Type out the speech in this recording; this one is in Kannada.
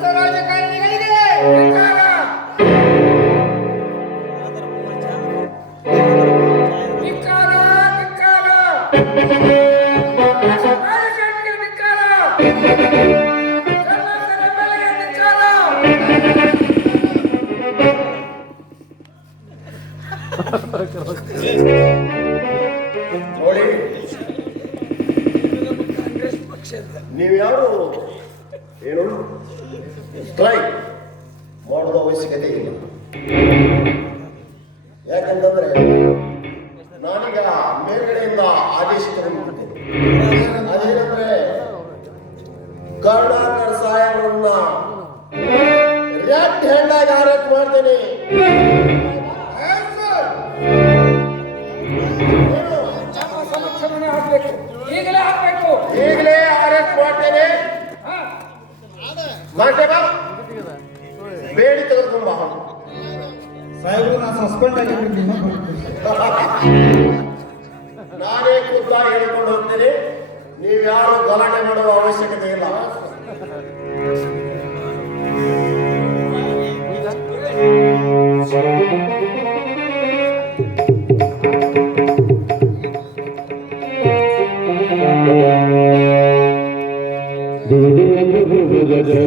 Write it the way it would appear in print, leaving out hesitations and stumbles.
ಭ್ರಷ್ಟ ರಾಜಕಾರಣಿಗಳಿಗೆ ಧಿಕ್ಕಾರ. ಧಿಕ್ಕಾರ, ಧಿಕ್ಕಾರ. ರಾಜಕಾರಣಿಗಳಿಗೆ ಧಿಕ್ಕಾರ. ಕರ್ನಾಟಕದ ಬೆಲೆಗೆ ಧಿಕ್ಕಾರ. ನೋಡಿ, ನೀವ್ಯಾರು ಏನು ಸ್ಟ್ರೈಕ್ ಮಾಡೋದ ಅವಶ್ಯಕತೆ ಇಲ್ಲ. ಯಾಕಂತಂದ್ರೆ ನಾನೀಗ ಮೇಲ್ಗಡೆಯಿಂದ ಆದೇಶ ತಗೊಂಡ್ಬಿಟ್ಟಿದ್ದೇನೆ. ಅದೇನಂದ್ರೆ ಕರುಣಾಕರ್ ಸಾಹೇಬರನ್ನ ರೆಡ್ ಹ್ಯಾಂಡ್ ಆಗಿ ಅರೆಸ್ಟ್ ಮಾಡ್ತೇನೆ. ಈಗಲೇ ಹಾಕ್ಬೇಕು. ಈಗಲೇ ಅರೆಸ್ಟ್ ಮಾಡ್ತೇನೆ. ಮಾಡ್ತೇವ ಬೇಡಿ ತೆಗೆದುಕೊಂಬ. ಸಾಹೇಬ್ರು ನಾ ಸಸ್ಪೆಂಡ್ ಆಗಿದ್ದೀನಿ. ನಾನೇ ಖುದ್ದಾಗಿ ಹೇಳಿಕೊಂಡು ಹೋಗ್ತೇನೆ. ನೀವ್ಯಾರು ಗಲಾಟೆ ಮಾಡುವ ಅವಶ್ಯಕತೆ ಇಲ್ಲ.